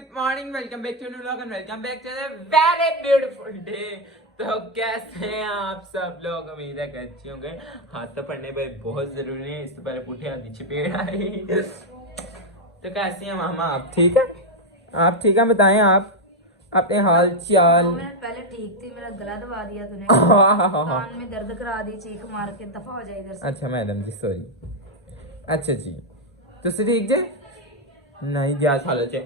Good morning, welcome back to new vlog and welcome back to the very beautiful day. तो कैसे हैं आप सब लोग? उम्मीद है कि अच्छे होंगे। हाथ तो पढ़ने पर बहुत जरूरी है, इससे पहले पुठे हाथ चपेट आई। तो कैसे हैं मामा आप? ठीक है, आप ठीक है? बताएं आप अपने हाल चाल। मैं पहले ठीक थी, मेरा गला दबा दिया तूने, कान में दर्द करा दी, चीख मार के दफा हो जाए इधर से। अच्छा मैडम जी, सॉरी। अच्छा जी, तो ठीक जे नहीं गैस हालत है,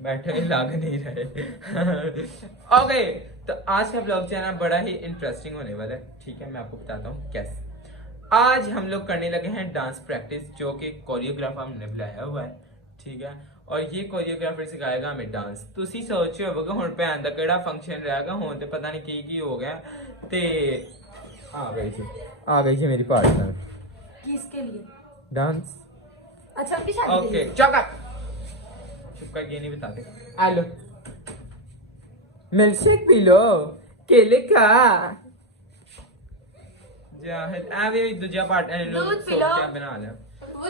बैठे लाग नहीं रहे। ओके, तो आज का ब्लॉग जो है ना बड़ा ही इंटरेस्टिंग होने वाला है। ठीक है, मैं आपको बताता हूँ कैसे। आज हम लोग करने लगे हैं डांस प्रैक्टिस, जो कि कोरियोग्राफर हमने बुलाया हुआ है। ठीक है, और ये कोरियोग्राफर सिखाएगा हमें डांस। तुसी सोचे होगा हुण भैन दा केड़ा फंक्शन रहेगा, हुण ते पता नहीं की हो गया। ते आ गई जी मेरी पार्टनर। किसके लिए? डांस। अच्छा, आपकी शादी के ओके लिए? चुप कर, ये नहीं बताते। आलो मिल्कशेक पी लो, केले का। दूसरा पार्ट दूध पी लो। बना लिया।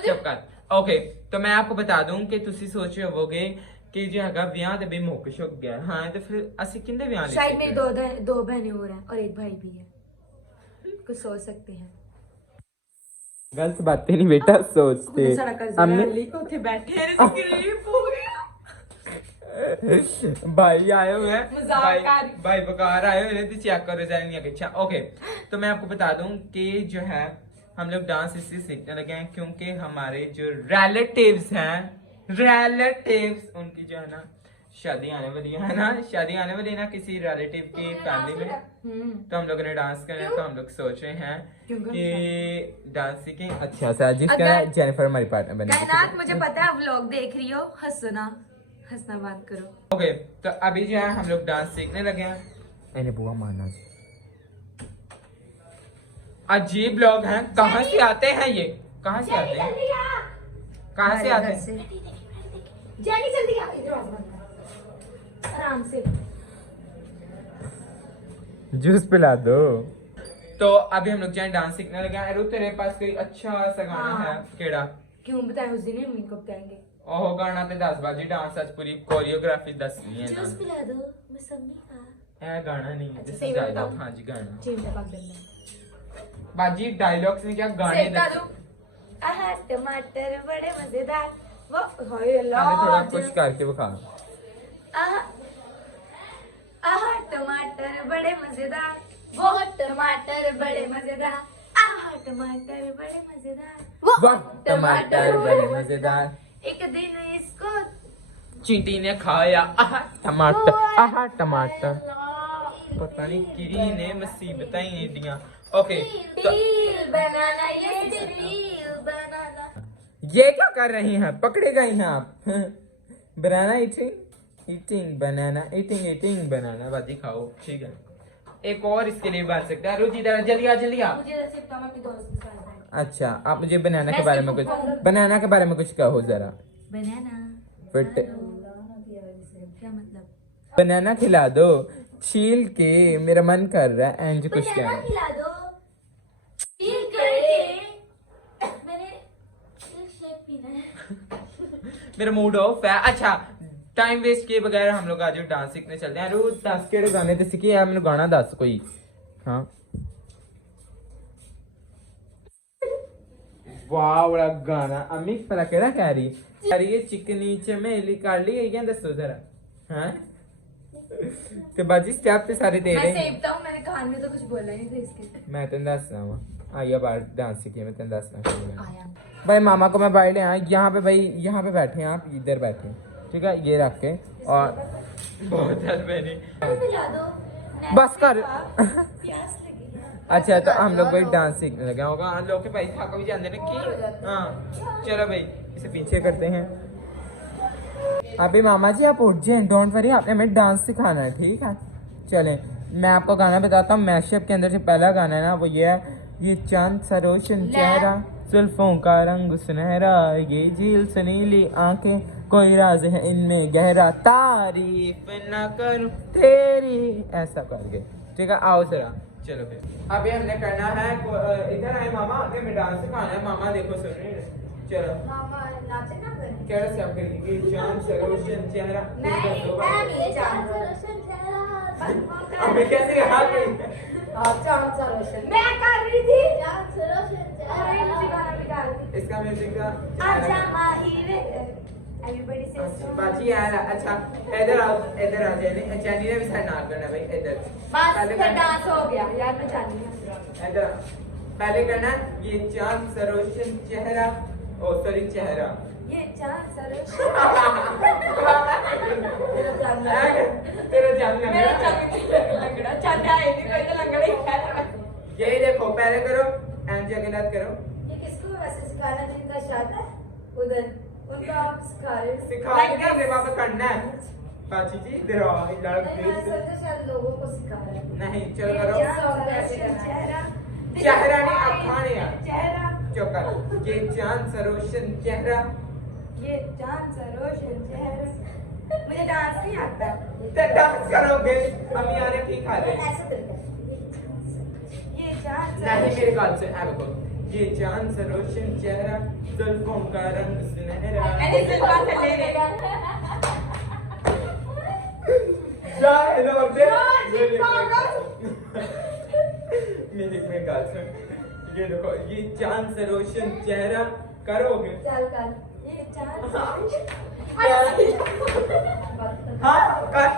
चुप कर। ओके, तो मैं आपको बता दूं कि तुसी सोच रहे होगे कि जो है ब्याह ते भी मुक शुक गया। हाँ, तो फिर असि किंदे ब्याह ले शायद मेरी दो बहनें और हैं और एक भाई भी है, कुछ सोच सकते हैं। गलत बातें नहीं बेटा सोचते। हमने उठे बैठे हैं, गरीब हो गया। भाई आए हुए हैं, मजाक भाई बकार आए हुए हैं, तो चेक करो जाएंगे। अच्छा ओके, तो मैं आपको बता दूं कि जो है हम लोग डांस इसलिए सीखने लगे हैं क्योंकि हमारे जो रिलेटिव्स उनकी जो है ना शादी आने वाली है ना, शादी आने वाली है ना किसी रिलेटिव की फैमिली में। तो हम लोगों ने डांस करना है, तो हम लोग सोच रहे हैं कि डांस सीखें। अच्छा सा जिसका जेनिफर हमारी पार्टनर बनेगी। मुझे पता है व्लॉग देख रही हो, हंसना बात करो। ओके, तो अभी जो है हम लोग डांस सीखने लगे हैं। मैंने बुआ मारना अजीब लोग हैं, कहाँ से आते हैं ये? कहाँ से आते हैं? कहाँ से आते हैं? जल्दी आराम से जूस पिला दो। तो अभी हम लोग जाए डांस सीखने लगे हैं। तेरे पास कोई अच्छा सा गाना है केड़ा? क्यों बताए, उस दिन मम्मी को बताएंगे। ओह गाना ते 10 बाजी, डांस आज पूरी कोरियोग्राफी दसनी है। जूस पिला दो, मैं सब नहीं खा। ए गाना नहीं, अच्छा, दिस इज डायलॉग। हां जी गाना। चिमटा पक देना बाजी डायलॉग्स में क्या गाने दे दो। आहा टमाटर बड़े मजेदार, वो हाय अल्लाह, थोड़ा कुछ करके बखा। आहा टमाटर बड़े मजेदार, वो टमाटर बड़े मजेदार, आहा टमाटर बड़े मजेदार, वो टमाटर बड़े मजेदार। एक दिन इसको चींटी ने खाया आहा टमाटर। पता नहीं किरी ने मुसीबत ही दिया। ओके, तो बनाना, ये बनाना। ये क्या कर रही हैं? पकड़े गई हैं आप। बनाना ईटिंग बनाना, ईटिंग बनाना। बाजी खाओ, ठीक है। एक और इसके लिए बात सकते हैं। रुचि जल्दी आ। मुझे ऐसे काम अपने दोस्त के साथ। अच्छा, आप मुझे बनाना के बारे में कुछ कहो जरा। बनाना फिट क्या मतलब? बनाना खिला दो छील के, मेरा मन कर रहा है। एंज कुछ क्या बनाना खिला दो छील करके, मैंने शेक पीना है। मेरा मूड ऑफ है। अच्छा, टाइम वेस्ट किए बगैर हम लोग आज डांस सीखने चलते हैं। रोज 10 केड़े गाने ते सीखे यार, मैंने गाना 10 कोई। हाँ वाह बड़ा गाना। अम्मी पता केड़ा कह रही है चिकनी चमेली कर ली है, दसो जरा। हाँ ते बाजी स्टेप ते सारे दे रहे हैं। मैं सेवता हूं, मैंने कान में तो कुछ बोला नहीं था इसके। मैं तेन दसना वा आइया बाहर डांस सीखिए, मैं तेन दसना। आया भाई मामा को मैं बाहर ले आया। यहाँ पे भाई, यहाँ पे बैठे हैं आप, इधर बैठे हैं, ठीक है? ये रख के और बहुत पिला दो, बस कर। प्यास लगी है। अच्छा, तो हम लोग भाई डांस सीखने लगे होगा। हम लोग के भाई थक भी जाते हैं कि हाँ। चलो भाई इसे पीछे करते हैं। अभी मामा जी आप उठ जाए, डोंट वरी, आपने हमें डांस सिखाना है, ठीक है? चलें, मैं आपको गाना बताता हूँ। मैशअप के अंदर जो पहला गाना है ना वो ये है, ये चांद सा रोशन चेहरा, जुल्फों का रंग सुनहरा, ये झील से नीली आंखें, कोई राज है इनमें गहरा, तारीफ न करूं तेरी, ऐसा करके, ठीक है? आओ जरा, चलो फिर अभी हमने करना है। इधर आए मामा, हमें डांस सिखाना है। मामा देखो सुन रहे हैं, चलो मामा नाचे ना फिर केड़ा स्टेप करेंगे ये चांद सा रोशन चेहरा नहीं ये चांद हमें कैसे हाथ में चांद सा रोशन मैं कर रही थी चांद सा रोशन अरे मुझे गाना भी गा रही थी इसका म्यूजिक का आजा माहिर एवरीबॉडी से बाजी यार अच्छा इधर आ जाने चांदी ने भी साथ नाच करना भाई इधर बस फिर डांस हो गया यार मैं जानी इधर पहले करना ये चांद सा रोशन चेहरा ओ सॉरी चेहरा ये चांद सा रोशन तेरा जान मेरा लगा लंगड़ा चांद आए नहीं कोई तो लंगड़ा ही है यही देखो पहले करो एंड जगन्नाथ करो ये किसको वैसे सिखाना जिनका शादी है उधर उनको आप सिखा रहे हो सिखा के हमने वहां पे करना है बाजी जी इधर आओ लड़ नहीं मैं प्लीज सोचा शायद लोगों को सिखा रहे हैं नहीं चलो करो चेहरा चेहरा नहीं आँखां नहीं यार चेहरा चुप कर ये चांद सा रोशन चेहरा ये चांद सा रोशन चेहरा मुझे डांस नहीं आता तो डांस करोगे हम यार ठीक खा ले ऐसे तरीका ये चांद सा नहीं रोशन- मेरे गाल से आ देखो ये चांद सा रोशन चेहरा जुल्फों का रंग सुनहरा मैंने जुल्फां से ले ले जा हेलो दे मेरे मेरे गाल से ये देखो ये चांद सा रोशन चेहरा करोगे चल कर ये चांद सा हाँ कर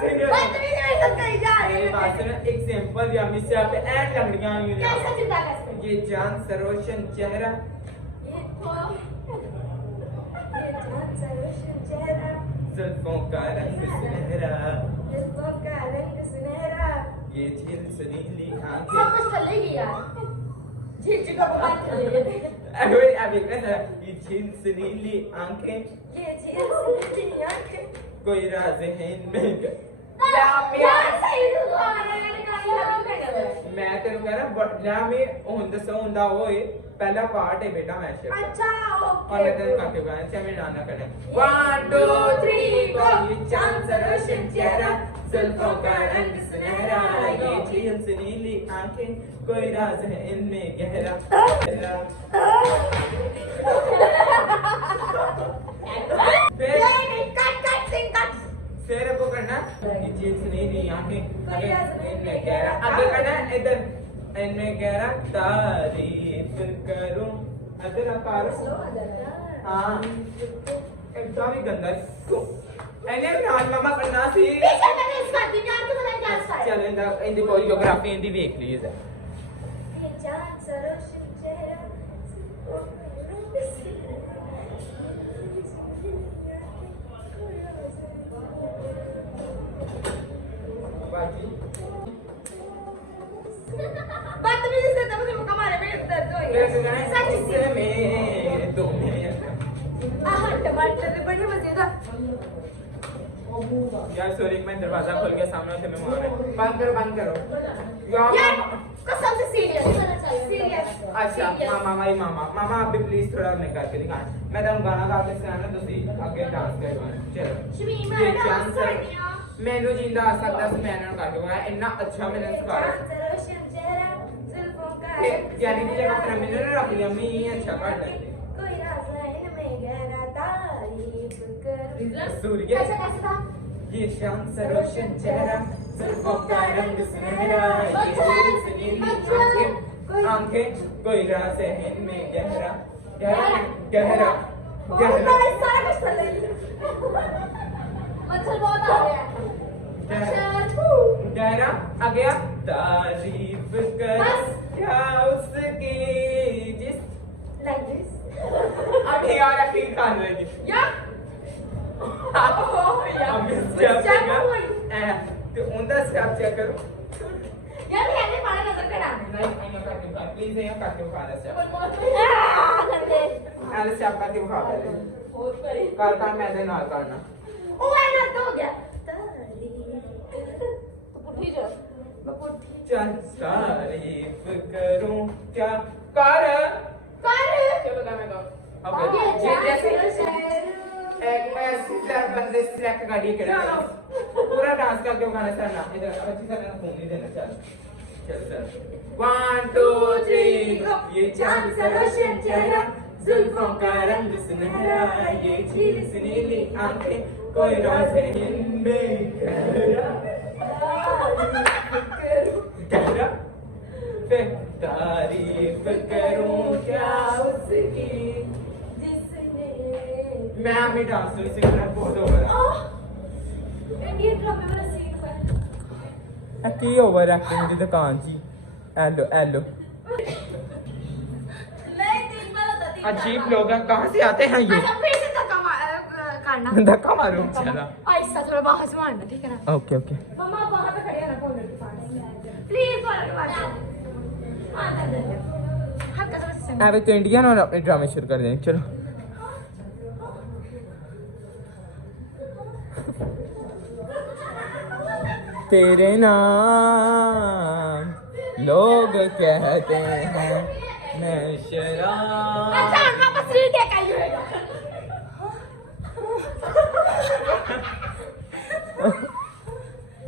सही है बदतमीज मेरे साथ कहीं जा रही मेरी है बात सुनो एक सिंपल या मिस से आप ऐड लंगड़ियां नहीं कैसा चिंता कैसे ये चांद सा रोशन चेहरा ये चांद सा रोशन चेहरा जुल्फों का रंग सुनहरा जुल्फों का रंग सुनहरा ये झील सुनीली सब आंखें कुछ कर लेगी यार झिझक को बात कर लेगी अबे अब एक ना ये झील सुनीली आंखें ये झील सुनीली आंखें कोई राज है इनमें यार सही तो मैंने कहा मैं तेरे कह रहा बड़ा में दसो हुंदा होए पहला पार्ट है बेटा मैच अच्छा और मैं तेरे काके गाना चाहे मैं नाना करे 1 2 3 गो ये चांद सा रोशन चेहरा जुल्फों का रंग सुनहरा ये झील से नीली आंखें कोई राज है इनमें गहरा फिर को करना ये झील से नीली आंखें इनमें गहरा आगे करना इधर इनमें गहरा तारीफ करूं अदर आकार हाँ एकदम ही गंदा एने नाल मामा करना सी चल इंदी कोरियोग्राफी इंदी देख लीजिए बाकी बदतमीजी से तो मुझे मुक्का मारे मेरे दर्द हो फिर गया सच में तुम्हें टमाटर बड़े मजेदार यार सॉरी मैं दरवाजा खोल के सामने से मैं मार बंद करो यार यार कसम से सीरियस अच्छा मामा आप भी प्लीज थोड़ा अपने करके दिखाएं मैं तो गाना गा के सुनाना तुसी आगे डांस करवाना चलो शमीमा ये डांस चांस करनी आ मैनू जिंदा आ सकता से मैंने करके बनाया इतना अच्छा मैंने सिखाया रोशन चेहरा जुल्फों का यानी कि जब अपना मैंने रख लिया मैं ये अच्छा कर लेंगे कोई राज है इनमें गहरा तारीफ कर सूर्य कैसा कैसा था ये शाम सा रोशन चेहरा जुल्फों का रंग सुनहरा ये दिल से नीली आंखें कोई राज है इनमें गहरा गहरा सारा कुछ कर ले मच्छर बहुत आ गया गहरा आ गया तारीफ कर बस। क्या उसकी जिस लाइक दिस अब यार अखीर खान रहेगी या अब स्टेप तो उनका स्टेप चेक करो यार मैंने पानी नजर करा नहीं मैं करके दिखा प्लीज ये करके दिखा दे स्टेप करते अरे स्टेप करके दिखा दे और करे करता मैं दे ना करना ओ ना तो हो गया तो पुठी जो मैं पुठी चल तारीफ करूं क्या कर चलो गाना गाओ अब ये जैसे एक ऐसी तरह बंदे सिलेक्ट गाड़ी के पूरा डांस करके गाना चलना इधर अच्छी तरह घूम नहीं देना चल 1 2 3 ये चांद सा रोशन चेहरा जुल्फों का रंग सुनहरा, ये झील सी नीली आंखें, कोई राज है इनमें गहरा। फिर तारीफ करूं क्या उसकी जिसने मैं अभी डांस नहीं सीख रहा, बहुत हो रहा इंडियन ड्रामे वाला सीन है। की ओवर एक्टिंग की दुकान जी। हेलो हेलो नहीं तीन बार होता तीन अजीब लोग हैं, कहाँ से आते हैं ये? अच्छा फिर से धक्का करना धक्का मारो चला। ऐसा थोड़ा बाहर से मारना ठीक है ना ओके ओके मम्मा वहां पे खड़े हैं ना कॉर्नर के पास प्लीज कॉर्नर के पास हल्का सा बस अभी तो इंडियन और अपने ड्रामे शुरू कर देंगे, चलो। तेरे नाम लोग कहते हैं मैं शराब। अच्छा वापस रीड क्या कर रहेगा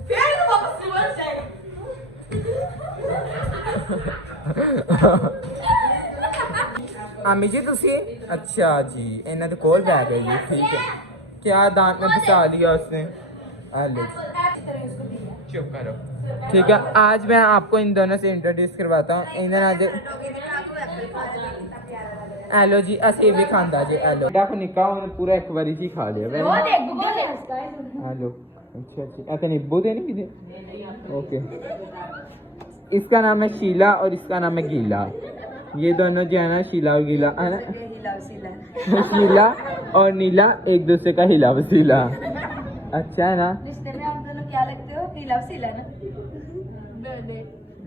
फिर तो वापस रिवर्स जाएगा आमी जी तुसी अच्छा जी इन्हें तो कॉल बैग है जी, ठीक है। क्या दांत में फंसा लिया उसने? हेलो चुप करो, ठीक है। आज मैं आपको इन दोनों से इंट्रोड्यूस करवाता हूँ। इन्हें आज हेलो जी असी भी खांदा जी। हेलो देखो निकाह उन्हें पूरा एक बारी ही खा लिया वो देख गूगल पे हंसता है हेलो अच्छा अच्छा ऐसा नींबू देने की दे ओके। इसका नाम है शीला और इसका नाम है गीला। ये दोनों जो है ना शीला और गीला है ना, शीला और नीला एक दूसरे का हिला वसीला। अच्छा है ना? रिश्ते में आप दोनों क्या लगते हो हीला वसीला ना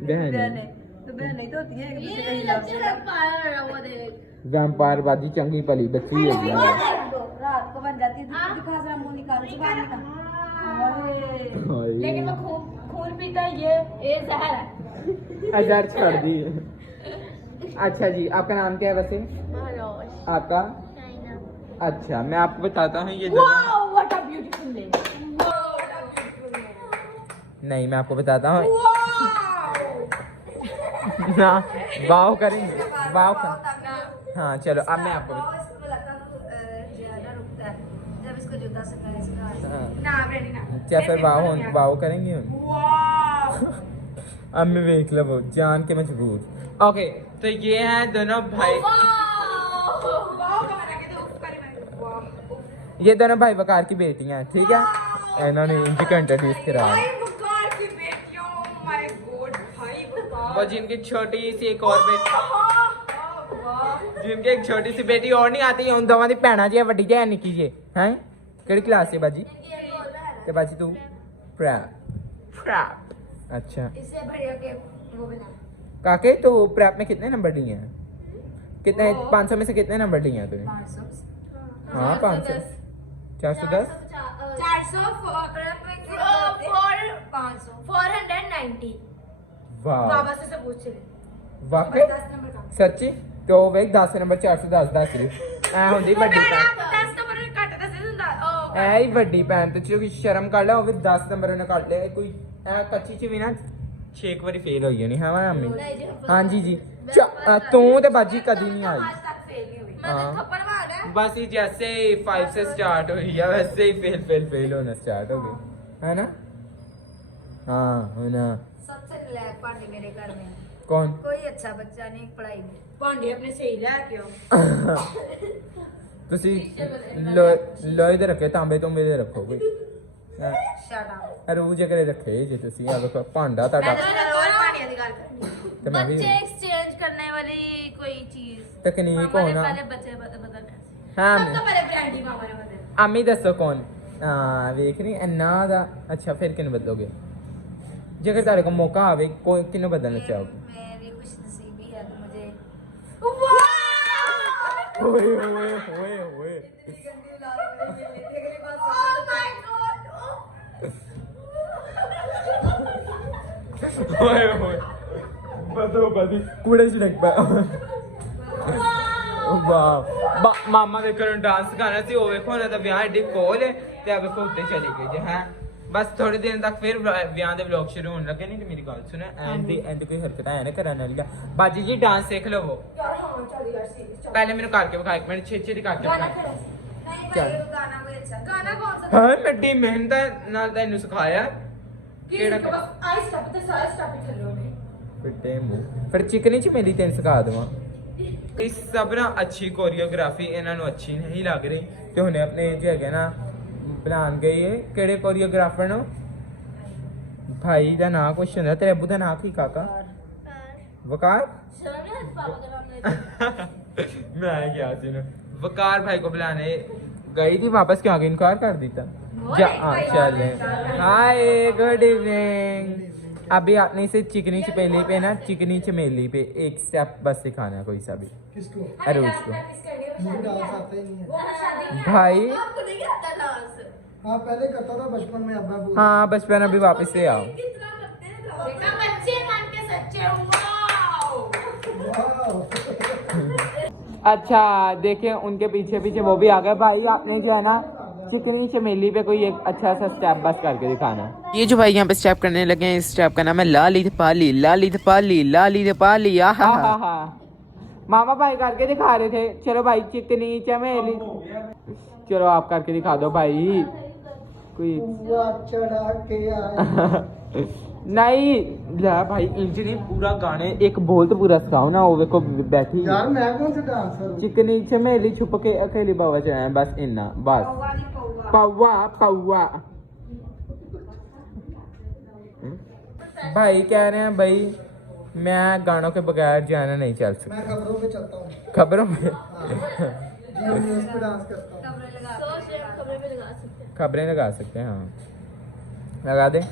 बहन तो बहन नहीं तो होती है एक दूसरे का हीला वसीला वैम्पायर बाजी चंगी पली बच्ची है जी। रात को बन जाती है दिखा जरा मुंह निकाल सुबह निकाल लेकिन वो खून पीता है ये जहर है हजार छोड़ दी। अच्छा जी आपका नाम क्या है वैसे? आपका? अच्छा मैं आपको बताता हूँ ये wow what a beautiful name नहीं मैं आपको बताता हूँ ना वाव करेंगे वाव कर हाँ चलो अब मैं आपको जब इसको जूता से हाँ। ना रेडी ना क्या फिर वाव वाव करेंगे हम? अब मैं देख लो वो जान के मजबूर। ओके तो ये हैं दोनों भाई, ये दोनों भाई वकार की बेटियां हैं, ठीक है। इन्होंने इनकी इंट्रोड्यूस करा वो जिनकी छोटी सी एक और बेटी जिनकी एक छोटी सी बेटी और नहीं आती उन दोवां दी भैणां जी वड्डी जी निक्की जी हैं केड़ी क्लास से बाजी ते बाजी तू प्रैप प्रैप अच्छा इससे बढ़िया के वो बना काके तो प्रैप में कितने नंबर लिए हैं? कितने 500 में से कितने नंबर लिए हैं तूने? 500 हाँ 500 410 490 वाह बाबा से पूछ ले वाकई 10 नंबर का सच्ची तो भाई 10 नंबर 410 दस रे ऐ हुंदी बड्डी भैन 10 नंबर घट दस ਹੁੰਦਾ ऐ ही बड्डी भैन ते चो शर्म कर ले होवे 10 नंबर ने काट ले कोई ऐ कच्ची च भी ना 6 बारी फेल होई जानी है मम्मी। हां जी जी तू ते बाजी कदी नहीं आई आज तक फेल नहीं हुई मैं हाँ। थप्पड़ मार है बस ये जैसे 5 से स्टार्ट हुई है वैसे ही फेल होना स्टार्ट हो गई है ना। हाँ है ना। सबसे नलायक पांडे मेरे घर में कौन? कोई अच्छा बच्चा नहीं पढ़ाई में पांडे अपने सही लै के आओ ਤੁਸੀਂ ਲੋਹੇ ਦੇ ਰੱਖੇ ਤਾਂਬੇ ਤੋਂ ਮੇਰੇ ਰੱਖੋ ਕੋਈ शट अप ਰੂਹ ਜਗਰੇ ਰੱਖੇ ਜੇ ਤੁਸੀਂ ਆ ਵੇਖੋ ਭਾਂਡਾ ਤੁਹਾਡਾ रोज पांडिया दी गल कर ਤੇ ਮੈਂ ਵੀ बच्चे एक्सचेंज करने वाली कोई चीज ਤਕਨੀਕ हमारे ਹੋਣਾ पहले बच्चे बदलते हैं। ਹਾਂ सब तो पहले ब्रांडी मामा ने बदल ਆਮੀ ਦੱਸੋ ਕੌਣ ਹਾਂ ਵੇਖ ਨਹੀਂ ਇੰਨਾ ਦਾ ਅੱਛਾ ਫਿਰ ਕਿਹਨੂੰ ਬਦਲੋਗੇ ਜੇਕਰ ਤੁਹਾਡੇ ਕੋਲ ਮੌਕਾ ਆਵੇ ਕੋਈ ਕਿਹਨੂੰ ਬਦਲਣਾ ਚਾਹੋਗੇ? मेरी खुश नसीबी है तो मुझे ਓਏ ਓਏ ਓਏ ਓਏ ਓਏ ਓਏ ਬਦੋ ਬਦੀ ਕੂੜੇ ਚ ਡਿੱਗ ਪਿਆ ਵਾਹ ਮਾਮਾ ਦੇ ਘਰੋਂ ਡਾਂਸ ਕਰਨਾ ਸੀ ਉਹ ਵੇਖੋ ਨਾ ਤਾਂ ਵਿਆਹ ਏਡੀ ਕੋਲ ਹੈ ਤੇ ਆ ਵੇਖੋ ਉੱਤੇ ਚਲੀ ਗਈ ਜੇ ਹੈ ਬਸ ਥੋੜੇ ਦਿਨ ਤੱਕ ਫਿਰ ਵਿਆਹ ਦੇ ਵਲੌਗ ਸ਼ੁਰੂ ਹੋਣ ਲੱਗੇ ਨਹੀਂ ਤੇ ਮੇਰੀ ਗੱਲ ਸੁਣੋ ਐਂਡ ਕੋਈ ਹਰਕਤਾਂ ਹੈ ਨਾ ਕਰਨ ਵਾਲੀਆਂ ਬਾਜੀ ਜੀ ਡਾਂਸ ਸਿੱਖ ਲਵੋ ਯਾਰ ਹਾਂ ਚੱਲ ਯਾਰ ਸੀਰੀਅਸ ਪਹਿਲੇ ਮੈਨੂੰ ਕਰਕੇ ਵਿਖਾ ਇੱਕ ਮਿੰਟ ਛੇ ਕਰਕੇ ਗਾਣਾ ਵਿਖਾ ਕਿਹੜਾ ਸੀ ਨਹੀਂ ਚੱਲ। ਭਾਈ ਉਹ ਗਾਣਾ ਕੋਈ ਅੱਛਾ ਗਾਣਾ ਕੌਣ ਸਾ ਹਾਂ ਮਿੱਟੀ ਮਿਹਨਤ ਨਾਲ ਤੈਨੂੰ ਸਿਖਾਇਆ ਕਿਹੜਾ ਬਸ ਆਈ ਸਟੈਪ ਤੇ ਸਾਰੇ ਸਟੈਪ ਹੀ ਚੱਲੋ ਨੇ ਫਿੱਟੇ ਮੂੰਹ ਫਿਰ ਚਿਕਨੀ ਚ ਮੇਰੀ ਤੈਨੂੰ ਸਿਖਾ ਦੇਵਾਂ ਇਸ ਸਭ ਨਾ ਅੱਛੀ ਕੋਰੀਓਗ੍ਰਾਫੀ ਇਹਨਾਂ ਨੂੰ ਅੱਛੀ ਨਹੀਂ ਲੱਗ ਰਹੀ ਤੇ ਹੁਣੇ ਆਪਣੇ ਜੋ ਹੈਗੇ ਨਾ ਬਣਾਉਣ ਗਏ ਕਿਹੜੇ ਕੋਰੀਓਗ੍ਰਾਫਰ ਨੂੰ ਭਾਈ ਦਾ ਨਾਂ ਕੁਛ ਹੁੰਦਾ ਤੇਰੇ ਅੱਬੂ ਦਾ ਨਾਂ ਕੀ ਕਾਕਾ ਵਕਾਰ शर्म पापा का नाम लेते मैं गया थी ना वकार भाई को बुलाने गई थी वापस क्या आ गई इनकार कर दी था चले हाय गुड इवनिंग अभी आपने इसे चिकनी चमेली पे ना चिकनी चमेली पे एक स्टेप बस सिखाना कोई सा भी किसको? अरुज को मुझे डांस आता ही नहीं है। भाई आपको नहीं आता डांस हाँ पहले करता था बचपन में अपना पूरा। हाँ बचपन अभी वापस से आओ कितना करते हैं बेटा बच्चे मान के सच्चे वाओ वाह। अच्छा देखिए उनके पीछे पीछे वो भी आ गए भाई आपने जो है ना चिकनी चमेली पे कोई एक अच्छा सा स्टेप बस करके दिखाना ये जो भाई यहाँ पे स्टेप करने लगे हैं इस स्टेप का नाम है लाली थपाली लाली थपाली लाली थपाली आहा मामा भाई करके दिखा रहे थे चलो भाई चिकनी चमेली चलो आप करके दिखा दो भाई कोई पूरा चढ़ा के आए। नहीं ला भाई इंज नहीं पूरा गाने एक बोल तो पूरा सिखाओ ना वो देखो बैठी यार मैं कौन सा डांसर हूँ? चिकनी चमेली छुप के अकेली बाबा चढ़ाए बस इन्ना बस पौवा नहीं पौवा पौवा पौवा भाई कह रहे हैं भाई मैं गानों के बगैर जाना नहीं चल सकता मैं खबरों पे चलता हूँ। खबरों में जियो न्यूज पे डांस करता हूँ। कमरे लगा तो शेप खबरें पे लगा सकते हैं खबरें लगा सकते हैं हाँ लगा दे अभी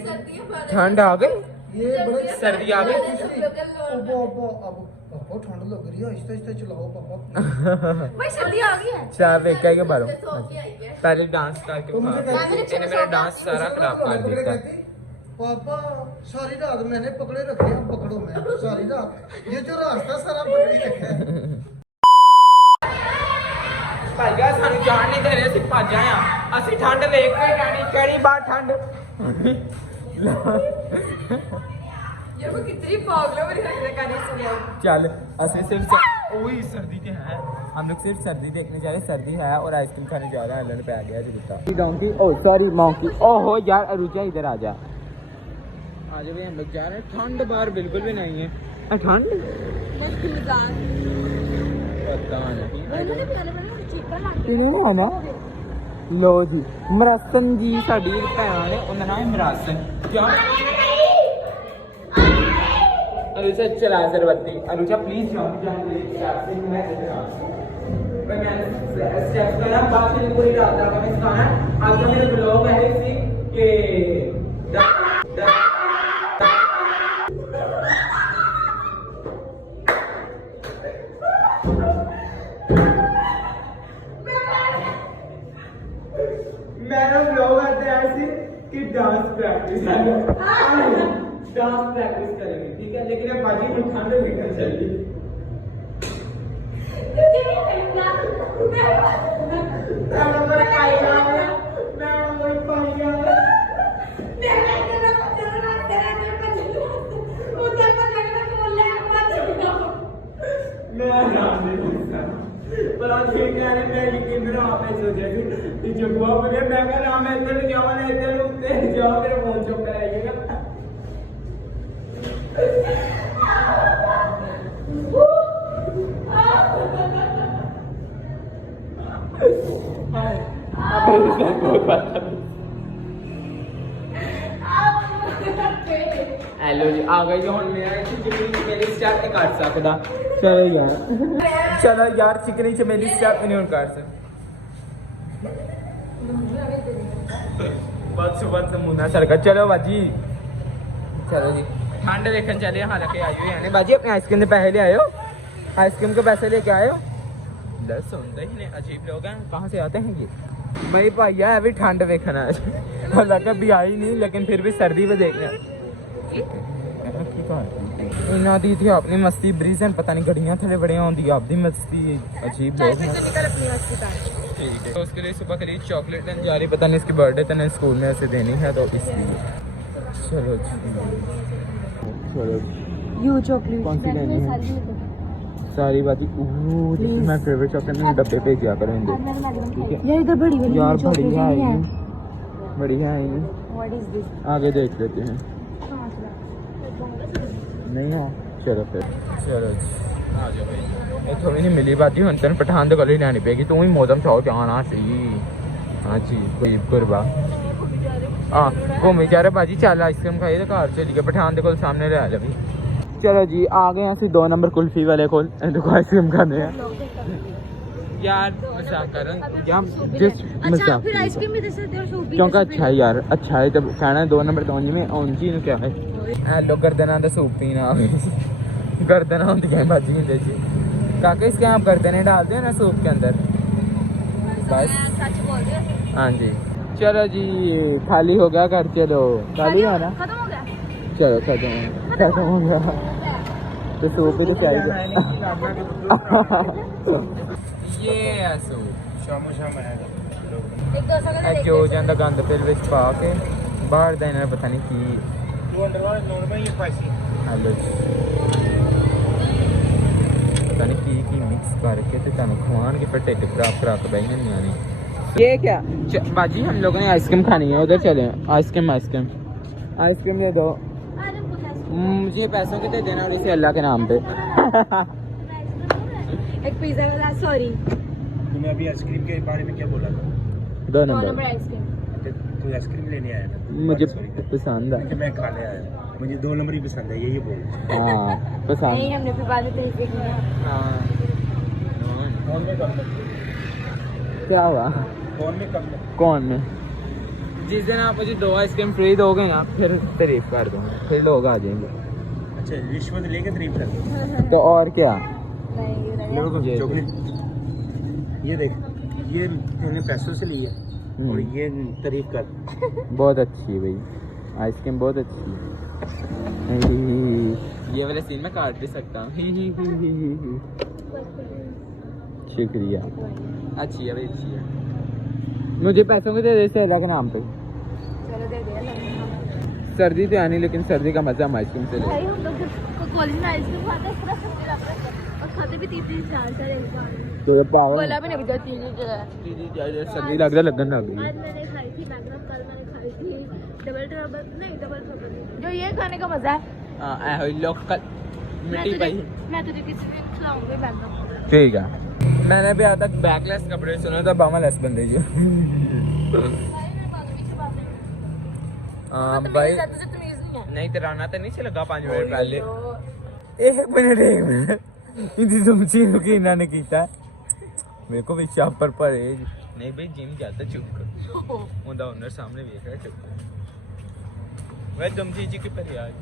सर्दी है ठंड आ गई ये बड़े सर्दी आ गई ओबो ओबो अब पापा ठंड लग रही है आहिस्ता आहिस्ता चलाओ पापा। भाई सर्दी आ गई है चार देख के बारो सो के आई है पहले डांस करके तुम मुझे बता कहती- इन्हें मेरा डांस सारा खराब कर पकड़े दिया कहती, पापा सारी रात मैंने पकड़े रखे अब पकड़ो मैं सारी रात ये जो रास्ता सारा पकड़ी रखा है। ਭਾਈਆ ਸਾਨੂੰ ਜਾਣ ਨਹੀਂ ਦੇ ਰਹੇ ਅਸੀਂ ਭੱਜ ਆਏ ਆ ਅਸੀਂ ਠੰਡ ਵੇਖ ਕੇ ਜਾਣੀ ਕਿਹੜੀ ਬਾਤ ਠੰਡ ये वो कितनी पागल हो रही है गाने सुन चल ਅਸੀਂ सिर्फ ओही सर्दी के है हम लोग सिर्फ सर्दी देखने जा रहे सर्दी है और आइसक्रीम खाने जा रहे हैं हलन पे आ गया जी कुत्ता डोंकी ओ सॉरी मॉन्की ओहो यार अरुजा इधर आ जा आज भी हम लोग जा रहे हैं ठंड बाहर बिल्कुल भी नहीं है ठंड पता नहीं इन्होंने है ना लो जी मरासन जी साड़ी भैन ने उन्होंने नाम मरासन क्या अनुजा चला सरवती अनुजा प्लीज मैं स्टेप करना बात से पूरी रात का मैं सिखाना आज का मेरा ब्लॉग है इसी के मेरा ब्लॉग आते हैं ऐसे कि डांस प्रैक्टिस डांस प्रैक्टिस करेंगे ठीक है लेकिन अब बाजी में ठंड लेकर चलिए पर आज ये कह रहे मैं यकीन मेरा आपने सोचा कि जब हुआ बोले मैं कह रहा मैं इधर क्या वाला इधर उठते जाओ मेरे फोन चुप कराइएगा हेलो जी आ गई ਹੁਣ ਮੇਰਾ ਮੇਰੀ ਸਟੈਪ ਨਹੀਂ ਕੱਟ ਸਕਦਾ चलो यार चिकनी चमेली स्टेप नहीं कर सकते बस सुबह से मुन्ना सरका चलो बाजी चलो जी ठंड देखने चलिए हालांकि आई हुई है बाजी अपने आइसक्रीम के पैसे ले आए हो आइसक्रीम के पैसे लेके आए हो दस सुनते ही नहीं अजीब लोग हैं कहाँ से आते हैं ये भाई भैया अभी ठंड देखना है हालांकि भी आई नहीं लेकिन फिर भी सर्दी में देखना इन्हों की थी अपनी मस्ती ब्रीजन पता नहीं गड्डियां थले बड़ियां होंगी आपदी मस्ती अजीब लोग हैं निकल अपनी मस्ती कर ठीक है। तो उसके लिए सुबह खरीद चॉकलेट लेने जा रही, पता नहीं इसकी बर्थडे तो नहीं स्कूल में ऐसे देनी है तो इसलिए। चलो चलो यू चॉकलेट कौन सी लेनी है? सारी बात मैं फेवरेट चॉकलेट में डब्बे पे दिया करेंगे, ठीक है यार इधर बड़ी वाली यार? चॉकलेट बढ़िया नहीं है। है, बढ़िया है। What is this? आगे देख लेते हैं। नहीं है, चलो फिर चलो जी आ जाओ भाई। ये थोड़ी नहीं मिली बात हूँ तेन पठान तो कल लैनी पेगी, तू ही मोदम चाहो क्या आना सी। हाँ जी कोई गुरबा हाँ घूमी जा रहे बाजी, चल आइसक्रीम खाई तो घर चली गए पठान के कोल सामने रह लवी। चलो जी आ गए हैं 2 नंबर कुल्फी वाले कोल, देखो आइसक्रीम खाने हैं यार। मजाक कर रहा जिस अच्छा फिर आइसक्रीम भी दे सकते हो, सूप भी क्योंकि अच्छा है यार, अच्छा है जब कहना है 2 नंबर तो में ऑन जी क्या है हेलो गर्दना दा सूप पीना गर्दना होती है बाजी होंगे जी काके इसके आप गर्दने डालते हैं ना सूप के अंदर बस। सच बोल रहे हो? हाँ जी चलो जी खाली हो गया घर, चलो खाली है ना, खत्म हो गया। चलो खत्म हो गया तो सूप भी तो चाहिए। ये सूप शामो शाम आएगा एक दो सौ जो ਜਾਂਦਾ गंद फिर ਵਿੱਚ ਪਾ ਕੇ ਬਾਹਰ ਦਾ ਇਹਨਾਂ ਪਤਾ ਨਹੀਂ ਕੀ ਤੂੰ ਅੰਡਰਵਾਲ ਨੋਰਮਲ ਹੀ ਪਾਸੀ हेलो पता नहीं की मिक्स करके तो तुम खवान के फिर ढिड खराब करा के बह जानिया ने। ये क्या बाजी हम लोगों ने आइसक्रीम खानी है, उधर चले आइसक्रीम दे दो मुझे, पैसों के दे देना और इसे अल्लाह के नाम पे। एक पिज्जा वाला सॉरी तूने अभी आइसक्रीम के बारे में क्या बोला था? 2 2 नंबर नंबर आइसक्रीम। तू आइसक्रीम लेने आया था? मुझे Sorry. पसंद है। मैं खाने आया, मुझे 2 नंबर ही पसंद है, यही बोल। हाँ पसंद नहीं हमने फिर बाद में तरीके किया। हाँ कौन में कम क्या हुआ कौन में? जिस दिन आप मुझे 2 आइसक्रीम फ्री दोगे ना फिर तारीफ कर दूंगा, फिर लोग आ जाएंगे। अच्छा रिश्वत लेके तारीफ कर तो और क्या नहीं ये चॉकलेट ये देख, ये तूने पैसों से ली है और ये तारीफ कर। बहुत अच्छी है भाई आइसक्रीम, बहुत अच्छी है। ये वाला सीन मैं काट भी सकता हूँ। शुक्रिया, अच्छी है भाई अच्छी है। मुझे पैसों के दे दे से अलग नाम पे। चलो दे दिया। सर्दी तो आनी, लेकिन सर्दी का मजा हम आइसक्रीम से ले। भाई हम लोग कॉलेज में आइसक्रीम खाते हैं, पूरा सब्जी लाते हैं और खाते भी 3-4 एक बार। तो ये पागल बोला भी नहीं बिका 3 सर्दी लग रहा लगन लग गई। आज मैंने खाई थी मैग्नम, कल मैंने खाई थी डबल ट्रबल। जो ये खाने का मजा है हां लोकल मिट्टी पाई। मैं तुझे किसी दिन खिलाऊंगी मैग्नम। ठीक है। मैंने भी आज तक बैकलेस कपड़े सुने था, बामालेस बंदे जो भाई तुझे तमीज नहीं है। नहीं तेरा आना तो नहीं से लगा 5 मिनट पहले। 1 मिनट इनकी तुम चीज की इन्होंने किया मेरे को भी पर परहेज नहीं भाई, जिम जाता चुप कर उनका ओनर सामने देख रहा है चुप कर। वह तुम जी की परहेज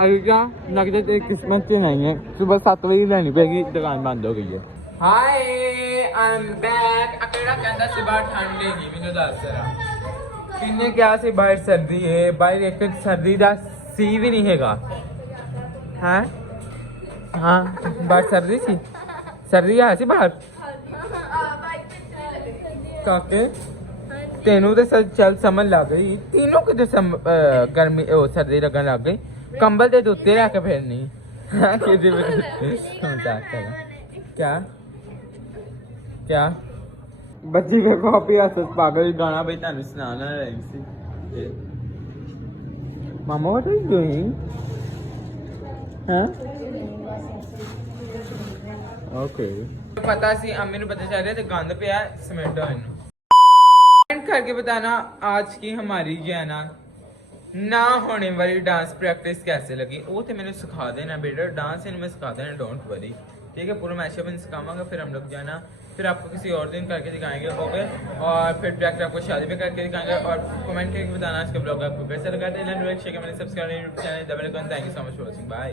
अरे क्या लगता तेरी किस्मत से नहीं है, सुबह 7 बजे लेनी पड़ेगी, दुकान बंद हो गई है। हाय आई एम बैक। अकेला कहता सी बाहर ठंड नहीं मैंने दस जरा किन्ने क्या सी बाहर सर्दी है, बाहर एक सर्दी का सी भी नहीं हैगा हैं। हाँ बाहर सर्दी सी, सर्दी है सी बाहर काके तेनू तो चल समझ लग गई, तीनों को तो गर्मी ओ सर्दी लगन लग गई। कंबल दे उत्ते रह के फिरनी क्या क्या बच्ची के कॉपी हसत पागल गाना भाई तानु सुनाना रही सी। मामा व्हाट आर यू डूइंग? हां ओके पता सी अम्मी ने पता चल रहा तो गंद पे समेटो इन्हें। कमेंट करके बताना आज की हमारी जो है ना होने वाली डांस प्रैक्टिस कैसे लगी, वो तो मैंने सिखा देना बेटा, डांस इनमें सिखा देना, डोंट वरी ठीक है। पूरा मैशअप इन सिखाऊंगा, फिर हम लोग जाना, फिर आपको किसी और दिन करके दिखाएंगे ओके, और फिर ट्रैक आपको शादी पे करके दिखाएंगे। और कमेंट करके बताना आज का ब्लॉग आपको कैसा लगा। Subscribe channel, double thank you so much for watching, bye.